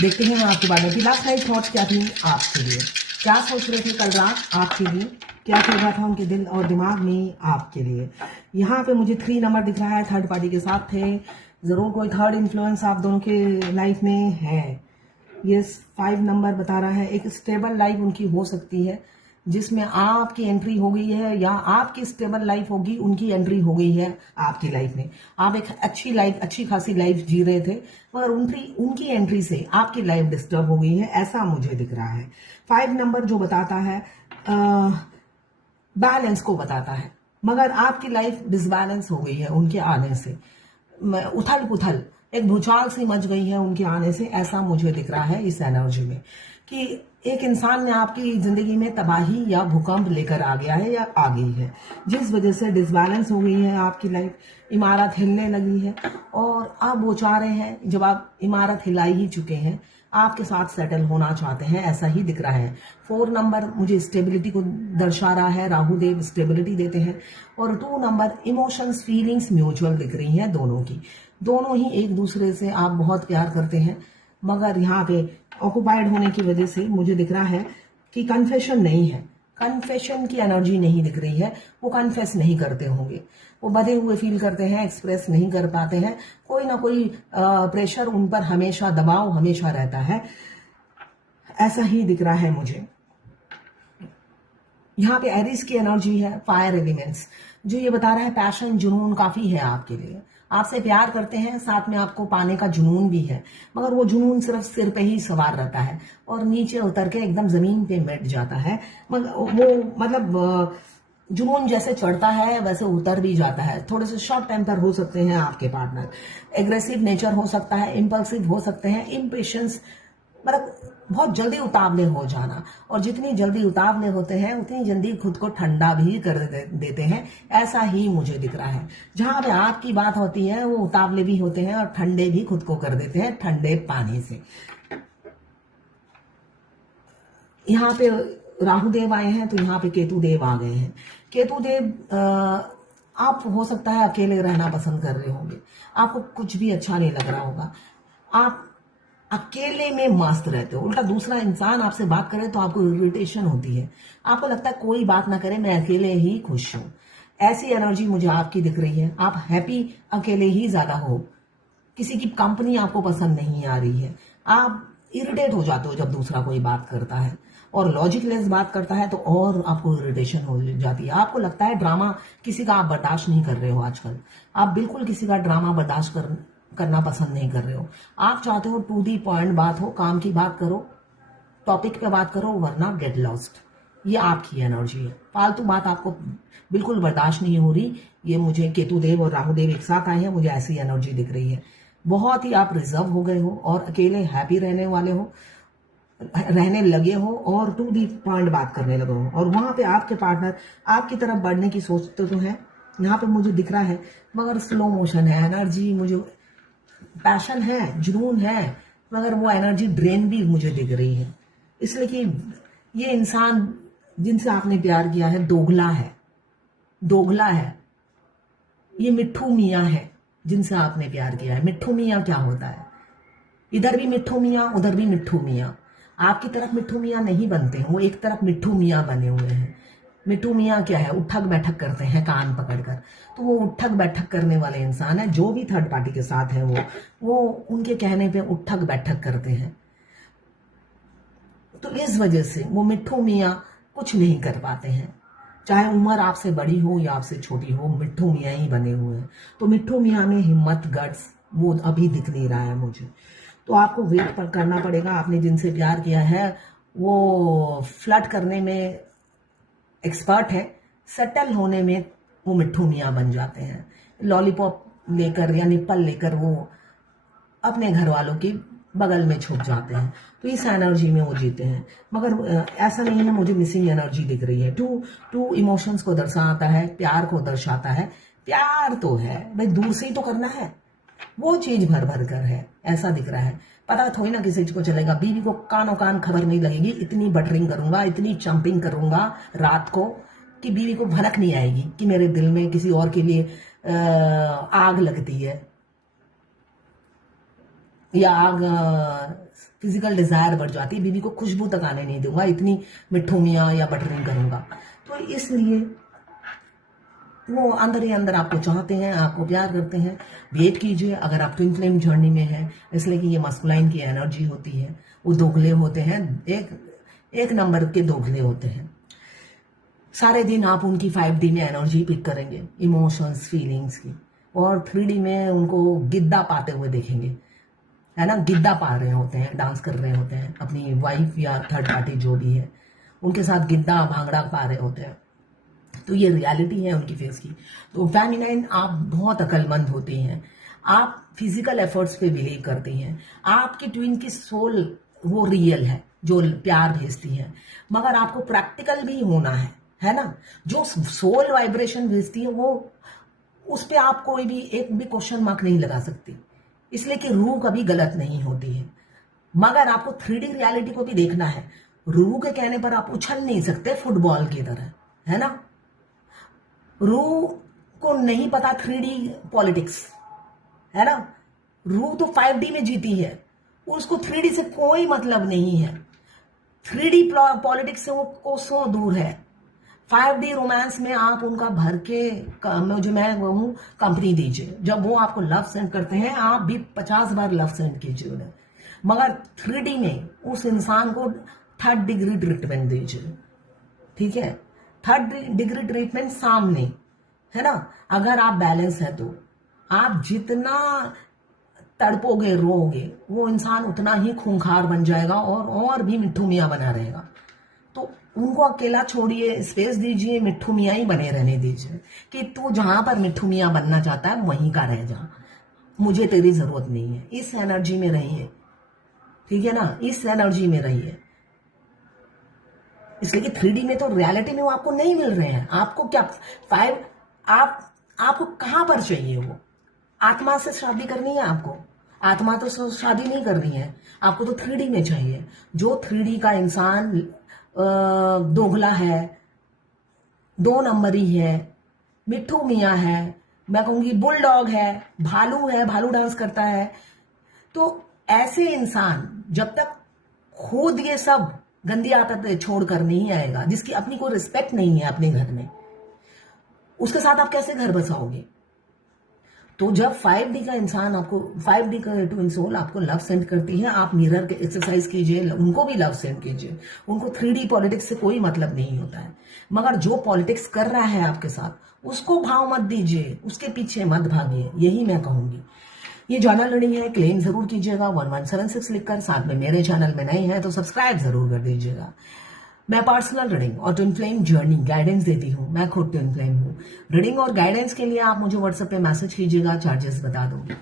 देखते हैं आपके बारे में कि लास्ट नाइट थॉट्स क्या थी आपके लिए, क्या सोच रहे थे कल रात आपके लिए, क्या चल रहा था उनके दिल और दिमाग में आपके लिए। यहाँ पे मुझे 3 नंबर दिख रहा है, थर्ड पार्टी के साथ थे, जरूर कोई थर्ड इन्फ्लुएंस आप दोनों के लाइफ में है। ये 5 नंबर बता रहा है एक स्टेबल लाइफ उनकी हो सकती है जिसमें आपकी एंट्री हो गई है, या आपकी स्टेबल लाइफ होगी, उनकी एंट्री हो गई है आपकी लाइफ में। आप एक अच्छी लाइफ, अच्छी खासी लाइफ जी रहे थे, मगर उनकी एंट्री से आपकी लाइफ डिस्टर्ब हो गई है, ऐसा मुझे दिख रहा है। 5 नंबर जो बताता है बैलेंस को बताता है, मगर आपकी लाइफ डिसबैलेंस हो गई है उनके आने से। उथल पुथल, एक भूचाल सी मच गई है उनके आने से, ऐसा मुझे दिख रहा है इस एनर्जी में कि एक इंसान ने आपकी जिंदगी में तबाही या भूकंप लेकर आ गया है या आ गई है, जिस वजह से डिसबैलेंस हो गई है आपकी लाइफ। इमारत हिलने लगी है और आप वो चाह रहे हैं, जब आप इमारत हिला ही चुके हैं, आपके साथ सेटल होना चाहते हैं, ऐसा ही दिख रहा है। 4 नंबर मुझे स्टेबिलिटी को दर्शा रहा है, राहु देव स्टेबिलिटी देते हैं। और 2 नंबर इमोशंस, फीलिंग्स म्यूचुअल दिख रही हैं दोनों की, दोनों ही एक दूसरे से आप बहुत प्यार करते हैं, मगर यहाँ पे ऑक्युपाइड होने की वजह से मुझे दिख रहा है कि कन्फेशन नहीं है, कन्फेशन की एनर्जी नहीं दिख रही है, वो कन्फेस नहीं करते होंगे, वो बधे हुए फील करते हैं, एक्सप्रेस नहीं कर पाते हैं, कोई ना कोई प्रेशर उन पर हमेशा, दबाव हमेशा रहता है, ऐसा ही दिख रहा है मुझे। यहाँ पे एरिस की एनर्जी है, फायर एलिमेंट्स, जो ये बता रहा है पैशन, जुनून काफी है आपके लिए, आपसे प्यार करते हैं, साथ में आपको पाने का जुनून भी है, मगर वो जुनून सिर्फ सिर पे ही सवार रहता है और नीचे उतर के एकदम जमीन पे मिट जाता है। मगर वो मतलब जुनून जैसे चढ़ता है वैसे उतर भी जाता है। थोड़े से शॉर्ट टेम्पर हो सकते हैं आपके पार्टनर, एग्रेसिव नेचर हो सकता है, इम्पल्सिव हो सकते हैं, इम्पेशंस, मतलब बहुत जल्दी उतावले हो जाना, और जितनी जल्दी उतावले होते हैं उतनी जल्दी खुद को ठंडा भी कर देते हैं, ऐसा ही मुझे दिख रहा है। जहां पे आपकी बात होती है वो उतावले भी होते हैं और ठंडे भी खुद को कर देते हैं ठंडे पानी से। यहाँ पे राहुदेव आए हैं तो यहाँ पे केतु देव आ गए हैं। केतु देव आप हो सकता है अकेले रहना पसंद कर रहे होंगे, आपको कुछ भी अच्छा नहीं लग रहा होगा, आप अकेले में मस्त रहते हो, उल्टा दूसरा इंसान आपसे बात करे तो आपको इरिटेशन होती है, आपको लगता है कोई बात ना करे, मैं अकेले ही खुश हूं। ऐसी एनर्जी मुझे आपकी दिख रही है, आप हैप्पी अकेले ही ज्यादा हो, किसी की कंपनी आपको पसंद नहीं आ रही है, आप इरिटेट हो जाते हो जब दूसरा कोई बात करता है, और लॉजिकलेस बात करता है तो और आपको इरिटेशन हो जाती है। आपको लगता है ड्रामा किसी का आप बर्दाश्त नहीं कर रहे हो आजकल, आप बिल्कुल किसी का ड्रामा बर्दाश्त करना पसंद नहीं कर रहे हो। आप चाहते हो टू दी पॉइंट बात हो, काम की बात करो, टॉपिक पे बात करो, वरना गेट लॉस्ट। ये आपकी एनर्जी है, फालतू बात आपको बिल्कुल बर्दाश्त नहीं हो रही। ये मुझे केतुदेव और राहुदेव एक साथ आए हैं, मुझे ऐसी एनर्जी दिख रही है। बहुत ही आप रिजर्व हो गए हो और अकेले हैप्पी रहने वाले हो, रहने लगे हो, और टू दी पॉइंट बात करने लगे हो, और वहां पे आपके पार्टनर आपकी तरफ बढ़ने की सोचते तो है, यहाँ पे मुझे दिख रहा है, मगर स्लो मोशन है एनर्जी। मुझे पैशन है, जुनून है, मगर वो एनर्जी ड्रेन भी मुझे दिख रही है, इसलिए कि ये इंसान जिनसे आपने प्यार किया है दोगला है, दोगला है। ये मिट्ठू मियाँ है जिनसे आपने प्यार किया है। मिट्ठू मियाँ क्या होता है, इधर भी मिट्ठू मियाँ उधर भी मिट्ठू मियाँ, आपकी तरफ मिट्ठू मियाँ नहीं बनते हैं, वो एक तरफ मिट्ठू मियाँ बने हुए हैं। मिट्ठू मियाँ क्या है, उठक बैठक करते हैं कान पकड़कर, तो वो उठक बैठक करने वाले इंसान है। जो भी थर्ड पार्टी के साथ है वो उनके कहने पे उठक बैठक करते हैं, तो इस वजह से वो मिट्ठू मियाँ कुछ नहीं कर पाते हैं, चाहे उम्र आपसे बड़ी हो या आपसे छोटी हो, मिट्ठू मियाँ ही बने हुए हैं। तो मिट्ठू मियाँ में हिम्मत, गट्स वो अभी दिख नहीं रहा है मुझे, तो आपको वेट करना पड़ेगा। आपने जिनसे प्यार किया है वो फ्लर्ट करने में एक्सपर्ट है, सेटल होने में वो मिट्ठू मियाँ बन जाते हैं। लॉलीपॉप लेकर या निप्पल लेकर वो अपने घर वालों के बगल में छुप जाते हैं, तो इस एनर्जी में वो जीते हैं। मगर ऐसा नहीं है, मुझे मिसिंग एनर्जी दिख रही है। टू इमोशंस को दर्शाता है, प्यार को दर्शाता है। प्यार तो है भाई, दूर से ही तो करना है, वो चीज भर भर कर है, ऐसा दिख रहा है। पता थोड़ी ना किसी को चलेगा, बीवी को कानों कान खबर नहीं लगेगी, इतनी बटरिंग करूंगा, इतनी चंपिंग करूंगा रात को कि बीवी को भनक नहीं आएगी कि मेरे दिल में किसी और के लिए आग लगती है, या आग फिजिकल डिजायर बढ़ जाती है, बीवी को खुशबू तक आने नहीं दूंगा, इतनी मिठू मियाँ या बटरिंग करूंगा। तो इसलिए वो अंदर ही अंदर आपको चाहते हैं, आपको प्यार करते हैं। वेट कीजिए अगर आप ट्विन फ्लेम जर्नी में हैं, इसलिए कि ये मस्कुलाइन की एनर्जी होती है। वो दोगले होते हैं, एक नंबर के दोगले होते हैं। सारे दिन आप उनकी 5D में एनर्जी पिक करेंगे, इमोशंस फीलिंग्स की, और 3D में उनको गिद्दा पाते हुए देखेंगे, है ना। गिद्दा पा रहे होते हैं, डांस कर रहे होते हैं, अपनी वाइफ या थर्ड पार्टी जो भी है उनके साथ गिद्दा भांगड़ा पा रहे होते हैं। तो ये रियलिटी है उनकी फेस की। तो फेमिनाइन आप बहुत अक्लमंद होती हैं, आप फिजिकल एफर्ट्स पे बिलीव करती हैं, आपकी ट्विन की सोल वो रियल है जो प्यार भेजती है, मगर आपको प्रैक्टिकल भी होना है ना। जो सोल वाइब्रेशन भेजती है वो, उस पे आप कोई भी एक भी क्वेश्चन मार्क नहीं लगा सकती, इसलिए कि रूह कभी गलत नहीं होती है। मगर आपको 3D रियलिटी को भी देखना है। रूह के कहने पर आप उछल नहीं सकते फुटबॉल की तरह, है ना। रूह को नहीं पता 3D पॉलिटिक्स, है ना। रूह तो 5D में जीती है, उसको 3D से कोई मतलब नहीं है। 3D पॉलिटिक्स से वो कोसों दूर है। 5D रोमांस में आप उनका भर के जो मैं हूं कंपनी दीजिए। जब वो आपको लव सेंड करते हैं, आप भी 50 बार लव सेंड कीजिए उन्हें। मगर 3D में उस इंसान को 3rd डिग्री ट्रीटमेंट दीजिए, ठीक है। 3rd डिग्री ट्रीटमेंट सामने, है ना। अगर आप बैलेंस है तो आप जितना तड़पोगे रोओगे, वो इंसान उतना ही खूंखार बन जाएगा और भी मिट्ठू मियाँ बना रहेगा। तो उनको अकेला छोड़िए, स्पेस दीजिए, मिट्ठू मियाँ ही बने रहने दीजिए कि तू जहां पर मिट्ठू मियाँ बनना चाहता है वहीं का रह जा, मुझे तेरी जरूरत नहीं है। इस एनर्जी में रहिए, ठीक है ना, इस एनर्जी में रहिए। इसलिए कि 3D में तो रियलिटी में वो आपको नहीं मिल रहे हैं। आपको क्या आपको कहां पर चाहिए वो? आत्मा से शादी करनी है आपको? आत्मा तो शादी नहीं करनी है आपको, तो 3D में चाहिए। जो 3D का इंसान दोगला है, 2 नंबरी है, मिट्ठू मियाँ है, मैं कहूंगी बुलडॉग है, भालू डांस करता है, तो ऐसे इंसान जब तक खुद ये सब गंदी आदतें छोड़कर नहीं आएगा, जिसकी अपनी कोई रिस्पेक्ट नहीं है अपने घर में, उसके साथ आप कैसे घर बसाओगे? तो जब 5D का इंसान आपको, 5D का ट्विन सोल आपको लव सेंड करती है, आप मिरर के एक्सरसाइज कीजिए, उनको भी लव सेंड कीजिए। उनको 3D पॉलिटिक्स से कोई मतलब नहीं होता है, मगर जो पॉलिटिक्स कर रहा है आपके साथ उसको भाव मत दीजिए, उसके पीछे मत भागिए, यही मैं कहूंगी। ये जनरल रीडिंग है, क्लेम जरूर कीजिएगा 1176 लिखकर। साथ में मेरे चैनल में नए हैं तो सब्सक्राइब जरूर कर दीजिएगा। मैं पर्सनल रीडिंग और ट्विन फ्लेम जर्नी गाइडेंस देती हूँ, मैं खुद ट्विन फ्लेम हूँ। रीडिंग और गाइडेंस के लिए आप मुझे व्हाट्सएप पे मैसेज कीजिएगा, चार्जेस बता दूंगी।